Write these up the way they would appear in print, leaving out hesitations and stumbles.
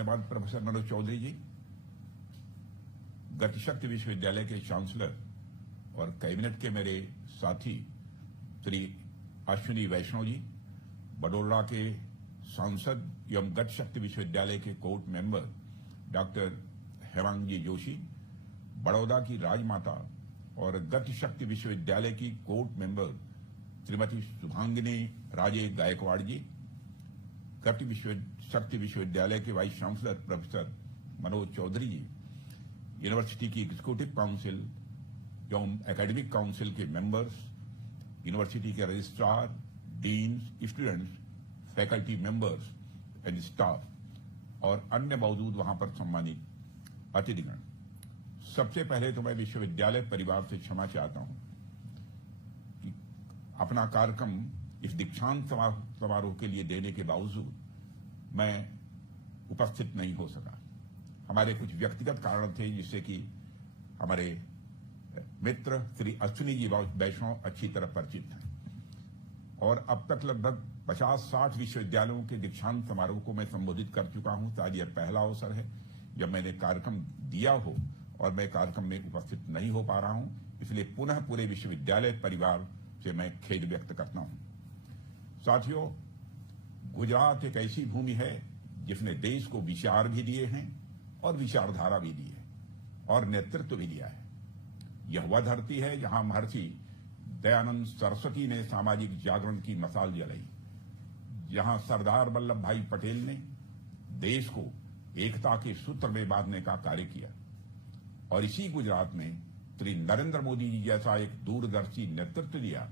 धन्यवाद प्रोफेसर मनोज चौधरी जी। गतिशक्ति विश्वविद्यालय के चांसलर और कैबिनेट के मेरे साथी श्री अश्विनी वैष्णव जी, बड़ौदा के सांसद एवं गतिशक्ति विश्वविद्यालय के court member doctor Hemangi Joshi, Baroda की राजमाता और गतिशक्ति विश्वविद्यालय की कोर्ट मेंबर श्रीमती शुभांगिनी राजे गायकवाड़ जी, गतिशक्ति विश्वविद्यालय के vice chancellor professor Manoj Chaudhary ji, university की एग्जीक्यूटिव काउंसिल एवं एकेडमिक काउंसिल के मेंबर्स, यूनिवर्सिटी के registrar, deans, students, faculty members and staff और अन्य मौजूद वहां पर सम्मानित अतिथिगण, सबसे पहले तो मैं विश्वविद्यालय परिवार से क्षमा चाहता हूं कि अपना कार्यक्रम इस दीक्षांत समारोह के लिए देने के बावजूद मैं उपस्थित नहीं हो सका। हमारे कुछ व्यक्तिगत कारण थे जिससे कि हमारे मित्र श्री अश्विनी जी वैष्णव अच्छी तरह परिचित हैं और अब तक लगभग 50-60 विश्वविद्यालयों के दीक्षांत समारोह को मैं संबोधित कर चुका हूं। शायद यह पहला अवसर है जब मैंने कार्यक्रम दिया हो और मैं कार्यक्रम में उपस्थित नहीं हो पा रहा हूं, इसलिए पुनः पूरे विश्वविद्यालय परिवार से मैं खेद व्यक्त करता हूं। साथियों, गुजरात एक ऐसी भूमि है जिसने देश को विचार भी दिए हैं और विचारधारा भी दी है और नेतृत्व भी दिया है। यह वह धरती है जहां महर्षि दयानंद सरस्वती ने सामाजिक जागरण की मशाल जलाई, जहां सरदार वल्लभ भाई पटेल ने देश को एकता के सूत्र में बांधने का कार्य किया और इसी गुजरात में श्री नरेंद्र मोदी जी जैसा एक दूरदर्शी नेतृत्व दिया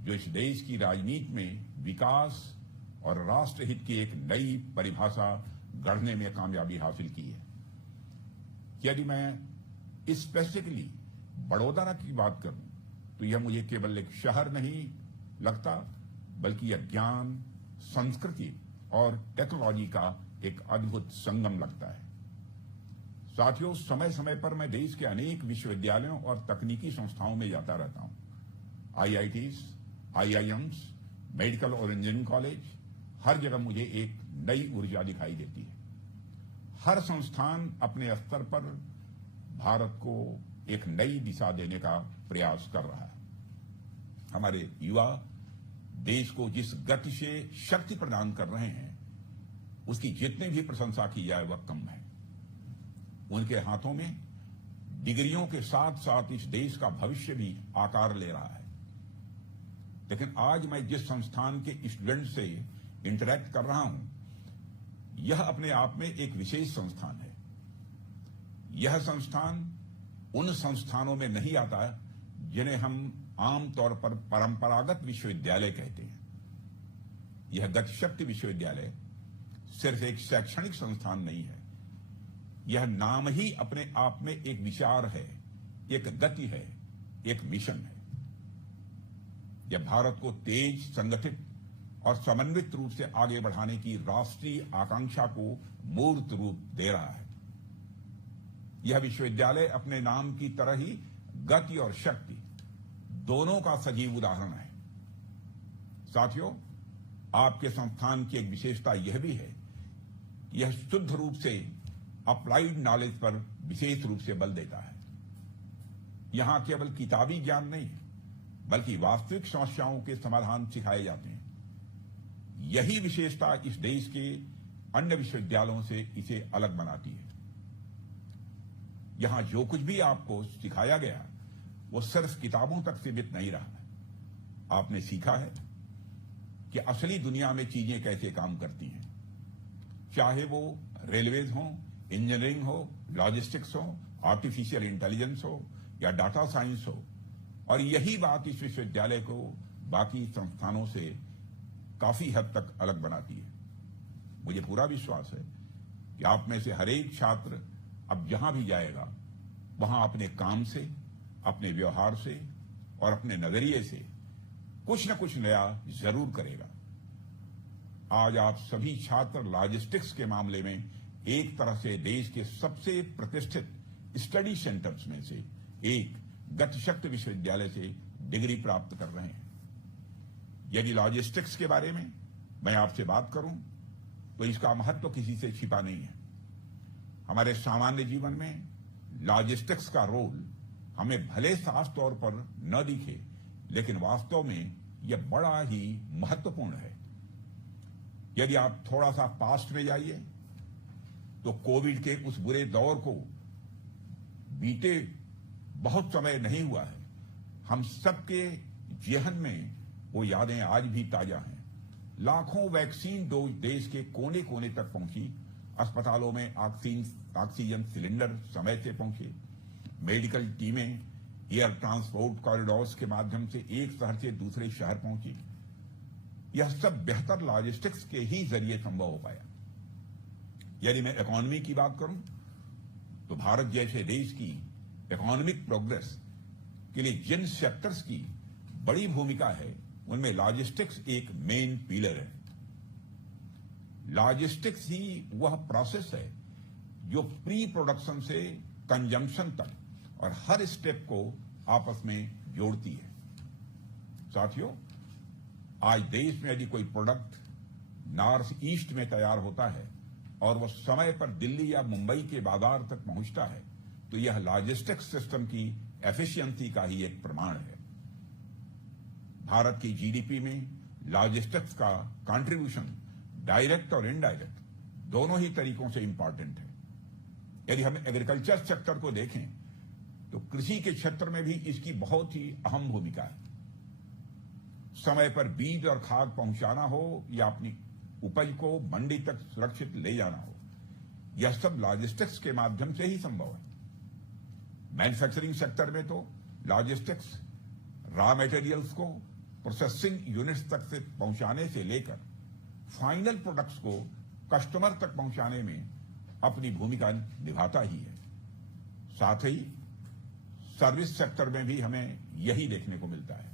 जो इस देश की राजनीति में विकास और राष्ट्रहित की एक नई परिभाषा गढ़ने में कामयाबी हासिल की है। यदि मैं स्पेसिफिकली बड़ौदा की बात करूं तो यह मुझे केवल एक शहर नहीं लगता, बल्कि यह ज्ञान, संस्कृति और टेक्नोलॉजी का एक अद्भुत संगम लगता है। साथियों, समय समय पर मैं देश के अनेक विश्वविद्यालयों और तकनीकी संस्थाओं में जाता रहता हूं। आईआईटीज, आईआईएम्स, मेडिकल और इंजीनियरिंग कॉलेज, हर जगह मुझे एक नई ऊर्जा दिखाई देती है। हर संस्थान अपने स्तर पर भारत को एक नई दिशा देने का प्रयास कर रहा है। हमारे युवा देश को जिस गति से शक्ति प्रदान कर रहे हैं, उसकी जितनी भी प्रशंसा की जाए वह कम है। उनके हाथों में डिग्रियों के साथ साथ इस देश का भविष्य भी आकार ले रहा है। लेकिन आज मैं जिस संस्थान के स्टूडेंट से इंटरैक्ट कर रहा हूं, यह अपने आप में एक विशेष संस्थान है। यह संस्थान उन संस्थानों में नहीं आता जिन्हें हम आमतौर पर परंपरागत विश्वविद्यालय कहते हैं। यह गतिशक्ति विश्वविद्यालय सिर्फ एक शैक्षणिक संस्थान नहीं है, यह नाम ही अपने आप में एक विचार है, एक गति है, एक मिशन है। यह भारत को तेज, संगठित और समन्वित रूप से आगे बढ़ाने की राष्ट्रीय आकांक्षा को मूर्त रूप दे रहा है। यह विश्वविद्यालय अपने नाम की तरह ही गति और शक्ति दोनों का सजीव उदाहरण है। साथियों, आपके संस्थान की एक विशेषता यह भी है कि यह शुद्ध रूप से अप्लाइड नॉलेज पर विशेष रूप से बल देता है। यहां केवल किताबी ज्ञान नहीं, बल्कि वास्तविक समस्याओं के समाधान सिखाए जाते हैं। यही विशेषता इस देश के अन्य विश्वविद्यालयों से इसे अलग बनाती है। यहां जो कुछ भी आपको सिखाया गया वो सिर्फ किताबों तक सीमित नहीं रहा। आपने सीखा है कि असली दुनिया में चीजें कैसे काम करती हैं, चाहे वो रेलवेज हो, इंजीनियरिंग हो, लॉजिस्टिक्स हो, आर्टिफिशियल इंटेलिजेंस हो या डाटा साइंस हो। और यही बात इस विश्वविद्यालय को बाकी संस्थानों से काफी हद तक अलग बनाती है। मुझे पूरा विश्वास है कि आप में से हर एक छात्र अब जहां भी जाएगा वहां अपने काम से, अपने व्यवहार से और अपने नजरिए से कुछ न कुछ नया जरूर करेगा। आज आप सभी छात्र लॉजिस्टिक्स के मामले में एक तरह से देश के सबसे प्रतिष्ठित स्टडी सेंटर्स में से एक गतिशक्ति विश्वविद्यालय से डिग्री प्राप्त कर रहे हैं। यदि लॉजिस्टिक्स के बारे में मैं आपसे बात करूं तो इसका महत्व किसी से छिपा नहीं है। हमारे सामान्य जीवन में लॉजिस्टिक्स का रोल हमें भले साफ तौर पर न दिखे, लेकिन वास्तव में यह बड़ा ही महत्वपूर्ण है। यदि आप थोड़ा सा पास्ट में जाइए तो कोविड के उस बुरे दौर को बीते बहुत समय नहीं हुआ है, हम सबके जेहन में वो यादें आज भी ताजा हैं। लाखों वैक्सीन डोज देश के कोने कोने तक पहुंची, अस्पतालों में ऑक्सीजन सिलेंडर समय से पहुंचे, मेडिकल टीमें एयर ट्रांसपोर्ट कॉरिडोर्स के माध्यम से एक शहर से दूसरे शहर पहुंची। यह सब बेहतर लॉजिस्टिक्स के ही जरिए संभव हो पाया। यदि मैं इकोनॉमी की बात करूं तो भारत जैसे देश की इकोनॉमिक प्रोग्रेस के लिए जिन सेक्टर्स की बड़ी भूमिका है, उनमें लॉजिस्टिक्स एक मेन पिलर है। लॉजिस्टिक्स ही वह प्रोसेस है जो प्री प्रोडक्शन से कंजम्पशन तक और हर स्टेप को आपस में जोड़ती है। साथियों, आज देश में यदि कोई प्रोडक्ट नॉर्थ ईस्ट में तैयार होता है और वह समय पर दिल्ली या मुंबई के बाजार तक पहुंचता है, तो यह लॉजिस्टिक्स सिस्टम की एफिशिएंसी का ही एक प्रमाण है। भारत की जीडीपी में लॉजिस्टिक्स का कंट्रीब्यूशन डायरेक्ट और इनडायरेक्ट दोनों ही तरीकों से इंपॉर्टेंट है। यदि हम एग्रीकल्चर सेक्टर को देखें तो कृषि के क्षेत्र में भी इसकी बहुत ही अहम भूमिका है। समय पर बीज और खाद पहुंचाना हो या अपनी उपज को मंडी तक सुरक्षित ले जाना हो, यह सब लॉजिस्टिक्स के माध्यम से ही संभव है। मैन्युफैक्चरिंग सेक्टर में तो लॉजिस्टिक्स रॉ मटेरियल्स को प्रोसेसिंग यूनिट्स तक से पहुंचाने से लेकर फाइनल प्रोडक्ट्स को कस्टमर तक पहुंचाने में अपनी भूमिका निभाता ही है। साथ ही सर्विस सेक्टर में भी हमें यही देखने को मिलता है।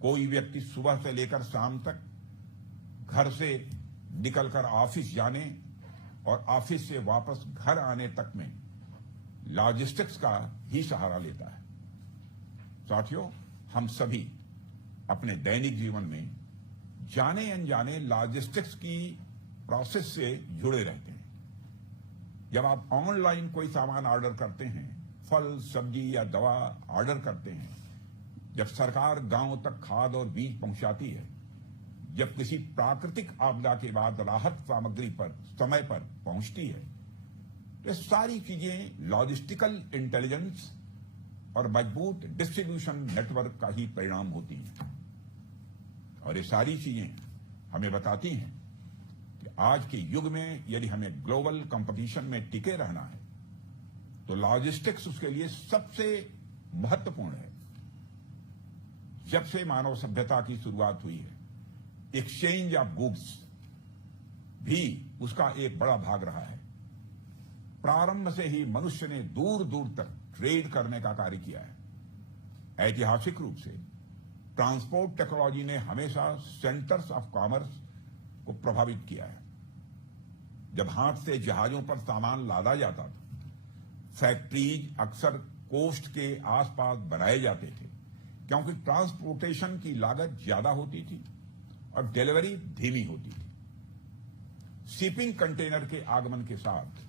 कोई व्यक्ति सुबह से लेकर शाम तक घर से निकलकर ऑफिस जाने और ऑफिस से वापस घर आने तक में लॉजिस्टिक्स का ही सहारा लेता है। साथियों, हम सभी अपने दैनिक जीवन में जाने अनजाने लॉजिस्टिक्स की प्रोसेस से जुड़े रहते हैं। जब आप ऑनलाइन कोई सामान ऑर्डर करते हैं, फल, सब्जी या दवा ऑर्डर करते हैं, जब सरकार गांव तक खाद और बीज पहुंचाती है, जब किसी प्राकृतिक आपदा के बाद राहत सामग्री पर समय पर पहुंचती है, तो ये सारी चीजें लॉजिस्टिकल इंटेलिजेंस और मजबूत डिस्ट्रीब्यूशन नेटवर्क का ही परिणाम होती हैं। और ये सारी चीजें हमें बताती हैं कि आज के युग में यदि हमें ग्लोबल कंपटीशन में टिके रहना है, तो लॉजिस्टिक्स उसके लिए सबसे महत्वपूर्ण है। जब से मानव सभ्यता की शुरुआत हुई है, एक्सचेंज ऑफ गुड्स भी उसका एक बड़ा भाग रहा है। प्रारंभ से ही मनुष्य ने दूर दूर तक ट्रेड करने का कार्य किया है। ऐतिहासिक रूप से ट्रांसपोर्ट टेक्नोलॉजी ने हमेशा सेंटर्स ऑफ कॉमर्स को प्रभावित किया है। जब हाथ से जहाजों पर सामान लादा जाता था, फैक्ट्रीज अक्सर कोस्ट के आसपास बनाए जाते थे, क्योंकि ट्रांसपोर्टेशन की लागत ज्यादा होती थी और डिलीवरी धीमी होती थी। शिपिंग कंटेनर के आगमन के साथ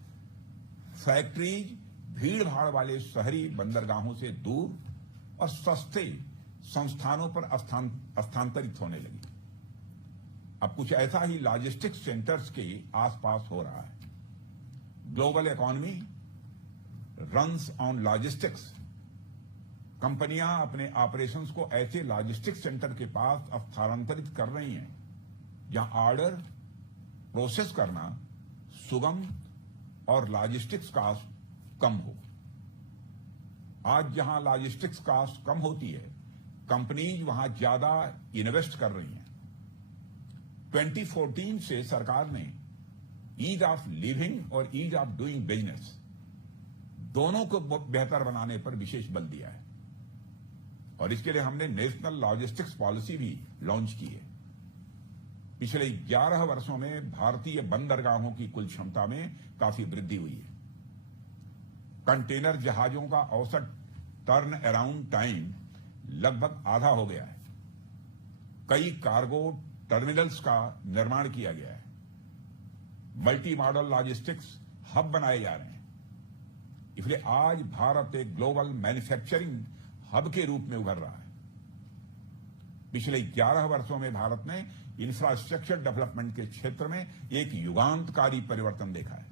फैक्ट्रीज भीड़ भाड़ वाले शहरी बंदरगाहों से दूर और सस्ते संस्थानों पर स्थानांतरित होने लगी। अब कुछ ऐसा ही लॉजिस्टिक्स सेंटर्स के आसपास हो रहा है। Global economy runs on logistics. कंपनियां अपने ऑपरेशंस को ऐसे लॉजिस्टिक्स सेंटर के पास स्थानांतरित कर रही हैं जहां ऑर्डर प्रोसेस करना सुगम और लॉजिस्टिक्स कॉस्ट कम हो। आज जहां लॉजिस्टिक्स कॉस्ट कम होती है, कंपनीज वहां ज्यादा इन्वेस्ट कर रही हैं। 2014 से सरकार ने ईज ऑफ लिविंग और ईज ऑफ डूइंग बिजनेस दोनों को बेहतर बनाने पर विशेष बल दिया है और इसके लिए हमने नेशनल लॉजिस्टिक्स पॉलिसी भी लॉन्च की है। पिछले 11 वर्षों में भारतीय बंदरगाहों की कुल क्षमता में काफी वृद्धि हुई है। कंटेनर जहाजों का औसत टर्न अराउंड टाइम लगभग आधा हो गया है। कई कार्गो टर्मिनल्स का निर्माण किया गया है। मल्टी मॉडल लॉजिस्टिक्स हब बनाए जा रहे हैं। इसलिए आज भारत एक ग्लोबल मैन्युफैक्चरिंग हब के रूप में उभर रहा है। पिछले 11 वर्षों में भारत ने इंफ्रास्ट्रक्चर डेवलपमेंट के क्षेत्र में एक युगांतकारी परिवर्तन देखा है।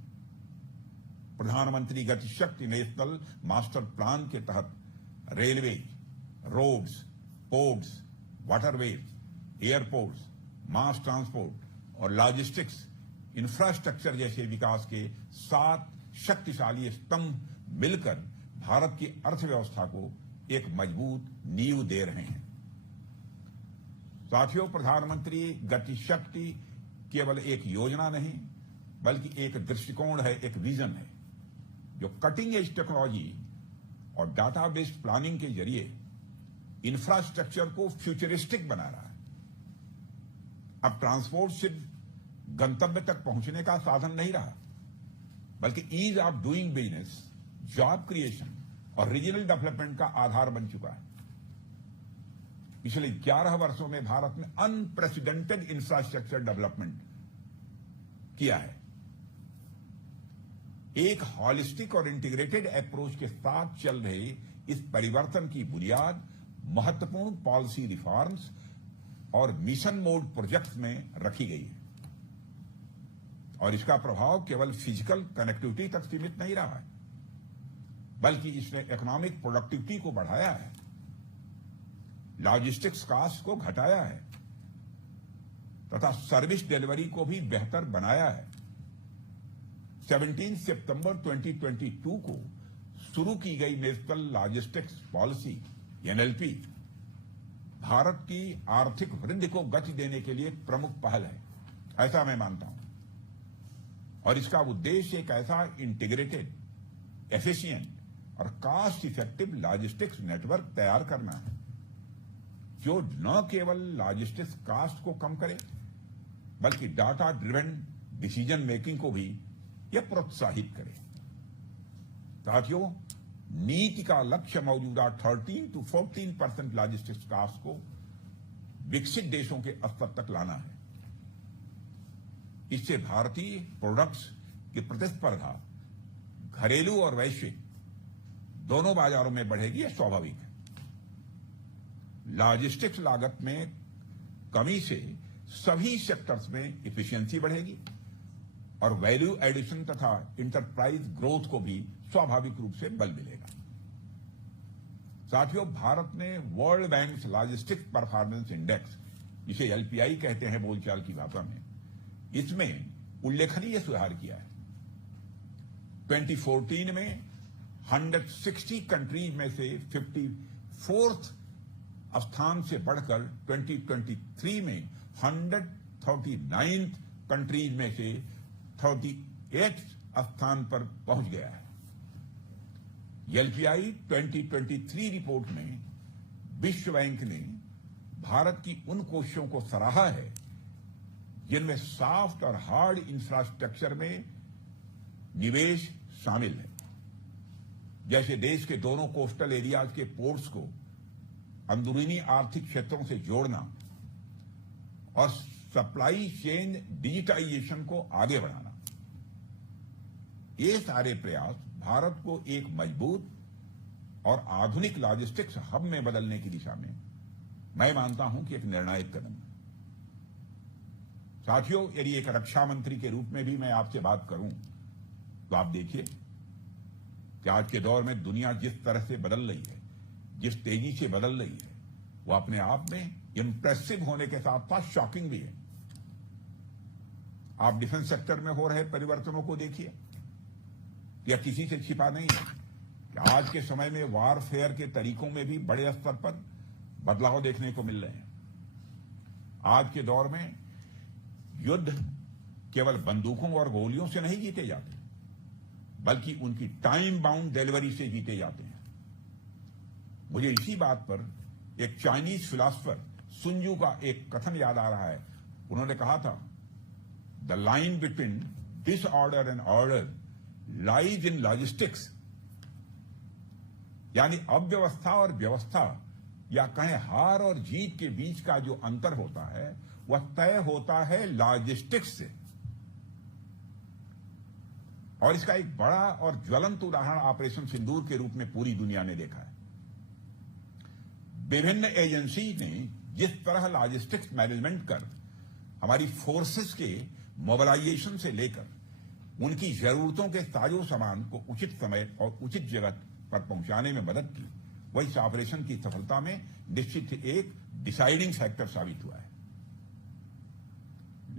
प्रधानमंत्री गति शक्ति नेशनल मास्टर प्लान के तहत railway, roads, ports, waterways, airports, mass transport और लॉजिस्टिक्स इंफ्रास्ट्रक्चर जैसे विकास के 7 शक्तिशाली स्तंभ मिलकर भारत की अर्थव्यवस्था को एक मजबूत नींव दे रहे हैं। साथियों, प्रधानमंत्री गति शक्ति केवल एक योजना नहीं बल्कि एक दृष्टिकोण है, एक विजन है जो कटिंग एज टेक्नोलॉजी और डाटा बेस्ड प्लानिंग के जरिए इंफ्रास्ट्रक्चर को फ्यूचरिस्टिक बना रहा है। अब ट्रांसपोर्ट सिर्फ गंतव्य तक पहुंचने का साधन नहीं रहा बल्कि ease of doing business, job creation और रीजनल डेवलपमेंट का आधार बन चुका है। पिछले 11 वर्षों में भारत ने अनप्रेसिडेंटेड इंफ्रास्ट्रक्चर डेवलपमेंट किया है। एक हॉलिस्टिक और इंटीग्रेटेड अप्रोच के साथ चल रहे इस परिवर्तन की बुनियाद महत्वपूर्ण पॉलिसी रिफॉर्म्स और मिशन मोड प्रोजेक्ट्स में रखी गई है और इसका प्रभाव केवल फिजिकल कनेक्टिविटी तक सीमित नहीं रहा है बल्कि इसने इकोनॉमिक प्रोडक्टिविटी को बढ़ाया है, लॉजिस्टिक्स कॉस्ट को घटाया है तथा सर्विस डिलीवरी को भी बेहतर बनाया है। 17 सितंबर 2022 को शुरू की गई national logistics policy NLP Bharat की आर्थिक वृद्धि को गति देने के लिए एक प्रमुख पहल है, ऐसा मैं मानता हूं। और इसका उद्देश्य एक ऐसा इंटीग्रेटेड, एफिशिएंट और कॉस्ट इफेक्टिव लॉजिस्टिक्स नेटवर्क तैयार करना है जो न केवल लॉजिस्टिक्स कॉस्ट को कम करे बल्कि डाटा ड्रिवन डिसीजन मेकिंग को भी यह प्रोत्साहित करे। साथियों, नीति का लक्ष्य मौजूदा 13 to 14% लॉजिस्टिक्स कॉस्ट को विकसित देशों के स्तर तक लाना है। इससे भारतीय प्रोडक्ट्स की प्रतिस्पर्धा घरेलू और वैश्विक दोनों बाजारों में बढ़ेगी, यह स्वाभाविक है। लॉजिस्टिक्स लागत में कमी से सभी सेक्टर्स में इफिशियंसी बढ़ेगी और वैल्यू एडिशन तथा इंटरप्राइज ग्रोथ को भी स्वाभाविक रूप से बल मिलेगा। साथियों, भारत ने world bank logistics performance index, जिसे एलपीआई कहते हैं बोलचाल की भाषा में, इसमें उल्लेखनीय सुधार किया है। 2014 में 160 कंट्रीज में से 54th स्थान से बढ़कर 2023 में 139th कंट्रीज में से 38th स्थान पर पहुंच गया है। एलपीआई 2023 रिपोर्ट में विश्व बैंक ने भारत की उन कोशिशों को सराहा है जिनमें सॉफ्ट और हार्ड इंफ्रास्ट्रक्चर में निवेश शामिल है, जैसे देश के दोनों कोस्टल एरियाज के पोर्ट्स को अंदरूनी आर्थिक क्षेत्रों से जोड़ना और सप्लाई चेन डिजिटाइजेशन को आगे बढ़ाना। ये सारे प्रयास भारत को एक मजबूत और आधुनिक लॉजिस्टिक्स हब में बदलने की दिशा में मैं मानता हूं कि एक निर्णायक कदम है। साथियों, यदि एक रक्षा मंत्री के रूप में भी मैं आपसे बात करूं तो आप देखिए कि आज के दौर में दुनिया जिस तरह से बदल रही है, जिस तेजी से बदल रही है, वो अपने आप में इंप्रेसिव होने के साथ साथ शॉकिंग भी है। आप डिफेंस सेक्टर में हो रहे परिवर्तनों को देखिए, यह किसी से छिपा नहीं है कि आज के समय में वारफेयर के तरीकों में भी बड़े स्तर पर बदलाव देखने को मिल रहे हैं। आज के दौर में युद्ध केवल बंदूकों और गोलियों से नहीं जीते जाते बल्कि उनकी टाइम बाउंड डिलीवरी से जीते जाते हैं। मुझे इसी बात पर एक चाइनीज फिलॉसफर सुनजू का एक कथन याद आ रहा है। उन्होंने कहा था, the line between disorder and order lies in logistics, यानी अव्यवस्था और व्यवस्था या कहें हार और जीत के बीच का जो अंतर होता है वह तय होता है लॉजिस्टिक्स से। और इसका एक बड़ा और ज्वलंत उदाहरण ऑपरेशन सिंदूर के रूप में पूरी दुनिया ने देखा है। विभिन्न एजेंसी ने जिस तरह लॉजिस्टिक्स मैनेजमेंट कर हमारी फोर्सेस के मोबिलाइजेशन से लेकर उनकी जरूरतों के साजो सामान को उचित समय और उचित जगह पर पहुंचाने में मदद की, वह इस ऑपरेशन की सफलता में निश्चित एक डिसाइडिंग फैक्टर साबित हुआ है।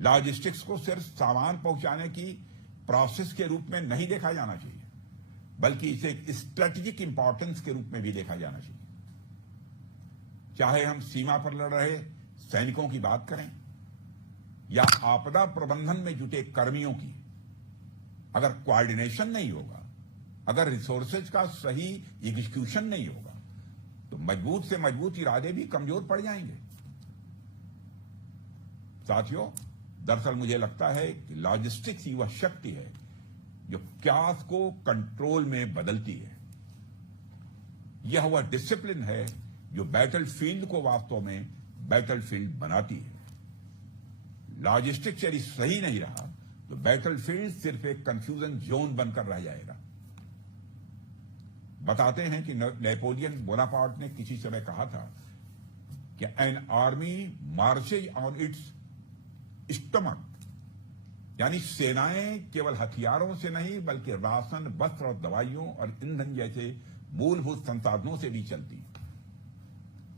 लॉजिस्टिक्स को सिर्फ सामान पहुंचाने की प्रोसेस के रूप में नहीं देखा जाना चाहिए, बल्कि इसे एक स्ट्रेटेजिक इंपॉर्टेंस के रूप में भी देखा जाना चाहिए। चाहे हम सीमा पर लड़ रहे सैनिकों की बात करें या आपदा प्रबंधन में जुटे कर्मियों की, अगर कोऑर्डिनेशन नहीं होगा, अगर रिसोर्सेज का सही एग्जीक्यूशन नहीं होगा, तो मजबूत से मजबूत इरादे भी कमजोर पड़ जाएंगे। साथियों, दरअसल मुझे लगता है कि लॉजिस्टिक्स ही वह शक्ति है जो क्यास को कंट्रोल में बदलती है। यह वह डिसिप्लिन है जो बैटलफील्ड को वास्तव में बैटलफील्ड बनाती है। लॉजिस्टिक्स यदि सही नहीं रहा तो बैटलफील्ड सिर्फ एक कंफ्यूजन जोन बनकर रह जाएगा। बताते हैं कि नेपोलियन बोनापार्ट ने किसी समय कहा था कि an army marches on it's stomach, यानी सेनाएं केवल हथियारों से नहीं बल्कि राशन, वस्त्र और दवाइयों और ईंधन जैसे मूलभूत संसाधनों से भी चलती,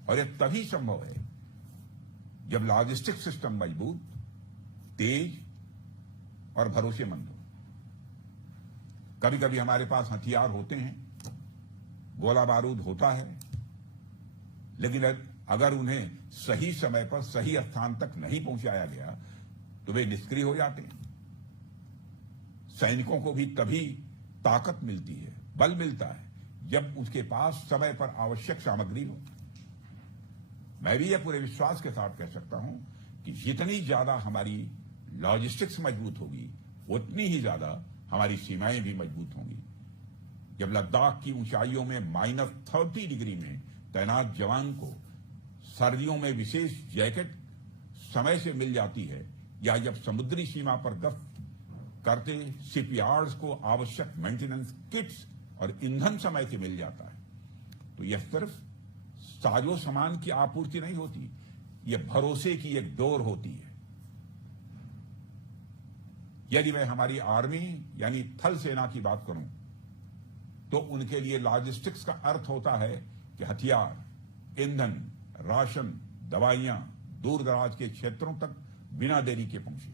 और यह तभी संभव है जब लॉजिस्टिक सिस्टम मजबूत, तेज और भरोसेमंद हो। कभी कभी हमारे पास हथियार होते हैं, गोला बारूद होता है, लेकिन अगर उन्हें सही समय पर सही स्थान तक नहीं पहुंचाया गया तो वे निष्क्रिय हो जाते हैं। सैनिकों को भी तभी ताकत मिलती है, बल मिलता है, जब उसके पास समय पर आवश्यक सामग्री हो। मैं भी यह पूरे विश्वास के साथ कह सकता हूं कि जितनी ज्यादा हमारी लॉजिस्टिक्स मजबूत होगी, उतनी ही ज्यादा हमारी सीमाएं भी मजबूत होंगी। जब लद्दाख की ऊंचाइयों में -30 डिग्री में तैनात जवान को सर्दियों में विशेष जैकेट समय से मिल जाती है, या जब समुद्री सीमा पर गश्त करते शिपयार्ड्स को आवश्यक मेंटेनेंस किट्स और ईंधन समय से मिल जाता है, तो यह सिर्फ साजो सामान की आपूर्ति नहीं होती, यह भरोसे की एक डोर होती है। यदि मैं हमारी आर्मी यानी थल सेना की बात करूं तो उनके लिए लॉजिस्टिक्स का अर्थ होता है कि हथियार, ईंधन, राशन, दवाइयां दूर दराज के क्षेत्रों तक बिना देरी के पहुंचे।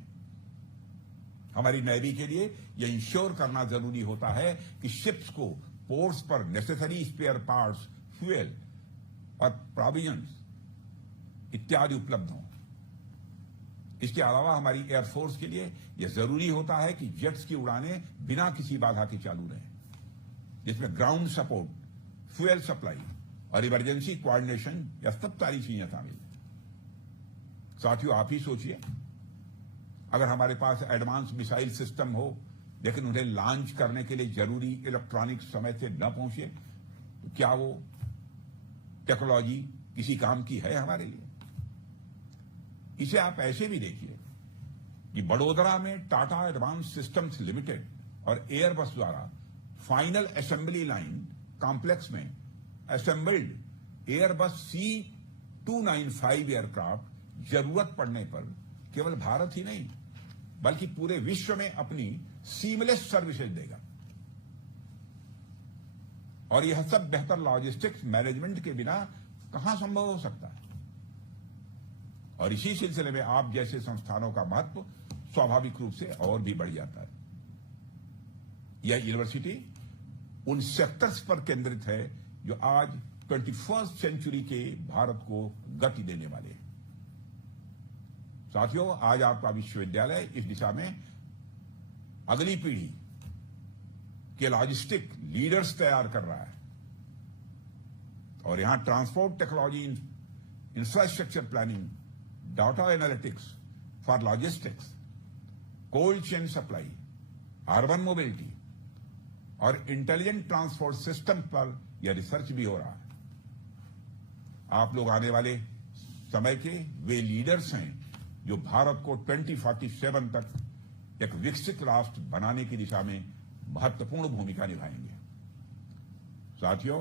हमारी नेवी के लिए यह इंश्योर करना जरूरी होता है कि शिप्स को पोर्ट्स पर नेसेसरी स्पेयर पार्ट्स, फ्यूल और प्रोविजंस इत्यादि उपलब्ध हों। इसके अलावा हमारी एयरफोर्स के लिए यह जरूरी होता है कि जेट्स की उड़ानें बिना किसी बाधा के चालू रहें, जिसमें ग्राउंड सपोर्ट, फ्यूल सप्लाई और इमरजेंसी कोऑर्डिनेशन, यह सब सारी चीजें शामिल हैं। साथियों, आप ही सोचिए, अगर हमारे पास एडवांस मिसाइल सिस्टम हो लेकिन उन्हें लॉन्च करने के लिए जरूरी इलेक्ट्रॉनिक समय से न पहुंचे, तो क्या वो टेक्नोलॉजी किसी काम की है हमारे लिए? इसे आप ऐसे भी देखिए कि बड़ोदरा में टाटा एडवांस सिस्टम्स लिमिटेड और एयरबस द्वारा फाइनल असेंबली लाइन कॉम्प्लेक्स में असेंबल्ड एयरबस C295 एयरक्राफ्ट जरूरत पड़ने पर केवल भारत ही नहीं बल्कि पूरे विश्व में अपनी सीमलेस सर्विसेज देगा। और यह सब बेहतर लॉजिस्टिक्स मैनेजमेंट के बिना कहां संभव हो सकता है? और इसी सिलसिले में आप जैसे संस्थानों का महत्व स्वाभाविक रूप से और भी बढ़ जाता है। यह यूनिवर्सिटी उन सेक्टर्स पर केंद्रित है जो आज 21st सेंचुरी के भारत को गति देने वाले हैं। साथियों, आज आपका विश्वविद्यालय इस दिशा में अगली पीढ़ी के लॉजिस्टिक लीडर्स तैयार कर रहा है, और यहां transport technology, infrastructure planning, data analytics for logistics, cold chain supply, urban mobility और इंटेलिजेंट ट्रांसपोर्ट सिस्टम पर यह रिसर्च भी हो रहा है। आप लोग आने वाले समय के वे लीडर्स हैं जो भारत को 2047 तक एक विकसित राष्ट्र बनाने की दिशा में महत्वपूर्ण भूमिका निभाएंगे। साथियों,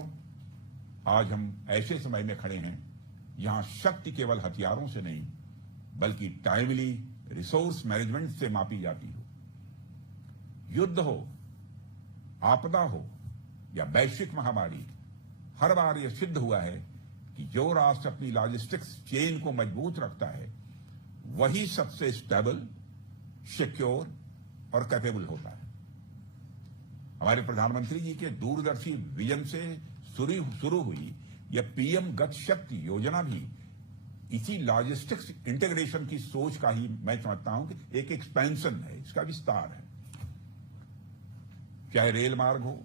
आज हम ऐसे समय में खड़े हैं जहां शक्ति केवल हथियारों से नहीं बल्कि टाइमली रिसोर्स मैनेजमेंट से मापी जाती हो। युद्ध हो, आपदा हो या वैश्विक महामारी, हर बार यह सिद्ध हुआ है कि जो राष्ट्र अपनी लॉजिस्टिक्स चेन को मजबूत रखता है वही सबसे स्टेबल, सिक्योर और कैपेबल होता है। हमारे प्रधानमंत्री जी के दूरदर्शी विजन से शुरू हुई यह पीएम गति शक्ति योजना भी इसी लॉजिस्टिक्स इंटीग्रेशन की सोच का ही मैं समझता हूं कि एक एक्सपेंशन है, इसका विस्तार है। चाहे रेल मार्ग हो,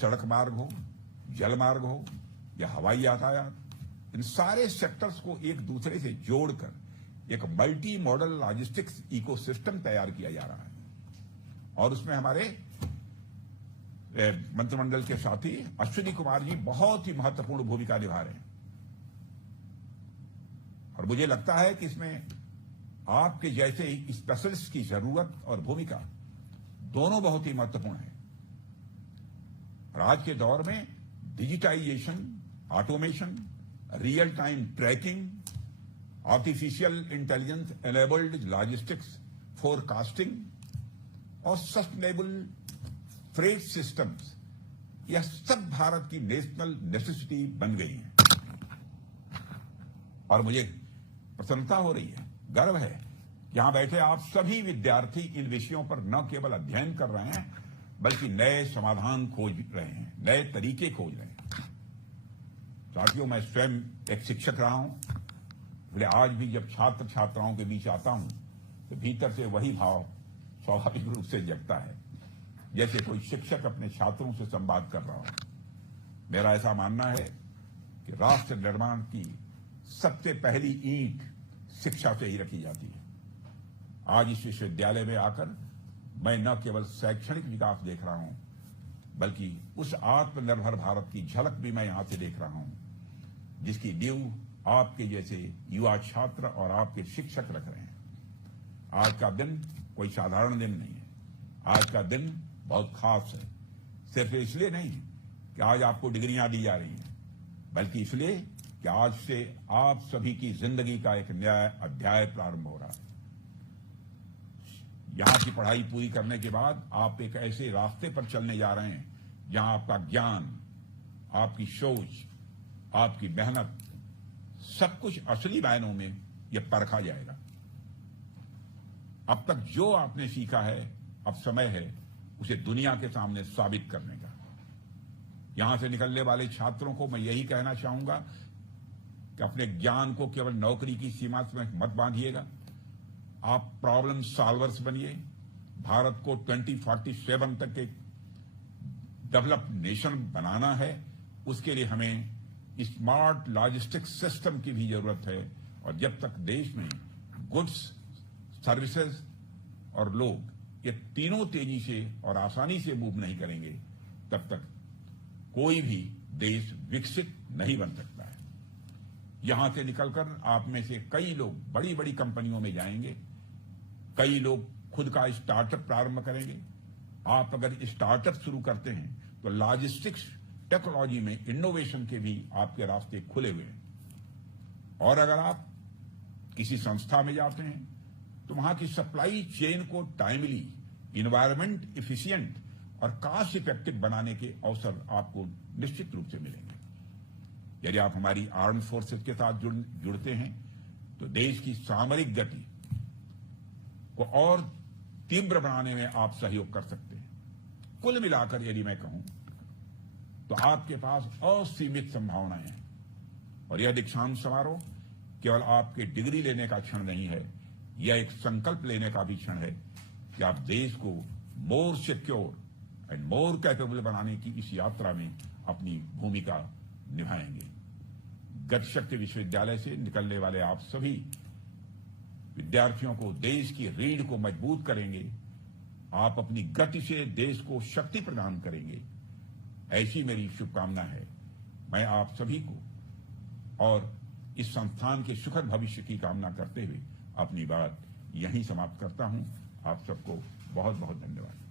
सड़क मार्ग हो, जल मार्ग हो या हवाई यातायात, इन सारे सेक्टर्स को एक दूसरे से जोड़कर एक मल्टी मॉडल लॉजिस्टिक्स इकोसिस्टम तैयार किया जा रहा है और उसमें हमारे मंत्रिमंडल के साथी अश्विनी कुमार जी बहुत ही महत्वपूर्ण भूमिका निभा रहे हैं और मुझे लगता है कि इसमें आपके जैसे स्पेशलिस्ट की जरूरत और भूमिका दोनों बहुत ही महत्वपूर्ण है। और आज के दौर में digitisation, automation, real time tracking, artificial intelligence enabled logistics, forecasting और सस्टेनेबल फ्रेट सिस्टम्स, यह सब भारत की नेशनल नेसेसिटी बन गई है और मुझे प्रसन्नता हो रही है, गर्व है। यहां बैठे आप सभी विद्यार्थी इन विषयों पर न केवल अध्ययन कर रहे हैं बल्कि नए समाधान खोज रहे हैं, नए तरीके खोज रहे हैं। साथियों, मैं स्वयं एक शिक्षक रहा हूं, इसलिए आज भी जब छात्र छात्राओं के बीच आता हूं तो भीतर से वही भाव स्वाभाविक रूप से जगता है जैसे कोई शिक्षक अपने छात्रों से संवाद कर रहा हो। मेरा ऐसा मानना है कि राष्ट्र निर्माण की सबसे पहली ईंट शिक्षा से ही रखी जाती है। आज इस विश्वविद्यालय में आकर मैं न केवल शैक्षणिक विकास देख रहा हूं बल्कि उस आत्मनिर्भर भारत की झलक भी मैं यहां से देख रहा हूं जिसकी नींव आपके जैसे युवा छात्र और आपके शिक्षक रख रहे हैं। आज का दिन कोई साधारण दिन नहीं है, आज का दिन बहुत खास है। सिर्फ इसलिए नहीं कि आज आपको डिग्रियां दी जा रही हैं बल्कि इसलिए कि आज से आप सभी की जिंदगी का एक नया अध्याय प्रारंभ हो रहा है। यहां की पढ़ाई पूरी करने के बाद आप एक ऐसे रास्ते पर चलने जा रहे हैं जहां आपका ज्ञान, आपकी सोच, आपकी मेहनत, सब कुछ असली मायनों में यह परखा जाएगा। अब तक जो आपने सीखा है, अब समय है उसे दुनिया के सामने साबित करने का। यहां से निकलने वाले छात्रों को मैं यही कहना चाहूंगा कि अपने ज्ञान को केवल नौकरी की सीमा में मत बांधिएगा। आप प्रॉब्लम सॉल्वर्स बनिए। भारत को 2047 तक एक डेवलप्ड नेशन बनाना है, उसके लिए हमें स्मार्ट लॉजिस्टिक सिस्टम की भी जरूरत है। और जब तक देश में गुड्स, सर्विसेज और लोग ये तीनों तेजी से और आसानी से मूव नहीं करेंगे तब तक कोई भी देश विकसित नहीं बन सकता है। यहां से निकलकर आप में से कई लोग बड़ी बड़ी कंपनियों में जाएंगे, कई लोग खुद का स्टार्टअप प्रारंभ करेंगे। आप अगर स्टार्टअप शुरू करते हैं तो लॉजिस्टिक्स टेक्नोलॉजी में इनोवेशन के भी आपके रास्ते खुले हुए हैं। और अगर आप किसी संस्था में जाते हैं तो वहां की सप्लाई चेन को टाइमली, इन्वायरमेंट इफिशिएंट और कॉस्ट इफेक्टिव बनाने के अवसर आपको निश्चित रूप से मिलेंगे। यदि आप हमारी आर्म फोर्सेस के साथ जुड़ते हैं तो देश की सामरिक गति को और तीव्र बनाने में आप सहयोग कर सकते हैं। कुल मिलाकर यदि मैं कहूं तो आपके पास असीमित संभावनाएं हैं। और यह दीक्षांत समारोह केवल आपके डिग्री लेने का क्षण नहीं है, यह एक संकल्प लेने का भी क्षण है कि आप देश को more secure and more capable बनाने की इस यात्रा में अपनी भूमिका निभाएंगे। गति शक्ति विश्वविद्यालय से निकलने वाले आप सभी विद्यार्थियों को देश की रीढ़ को मजबूत करेंगे। आप अपनी गति से देश को शक्ति प्रदान करेंगे, ऐसी मेरी शुभकामना है। मैं आप सभी को और इस संस्थान के सुखद भविष्य की कामना करते हुए अपनी बात यहीं समाप्त करता हूं। आप सबको बहुत बहुत धन्यवाद।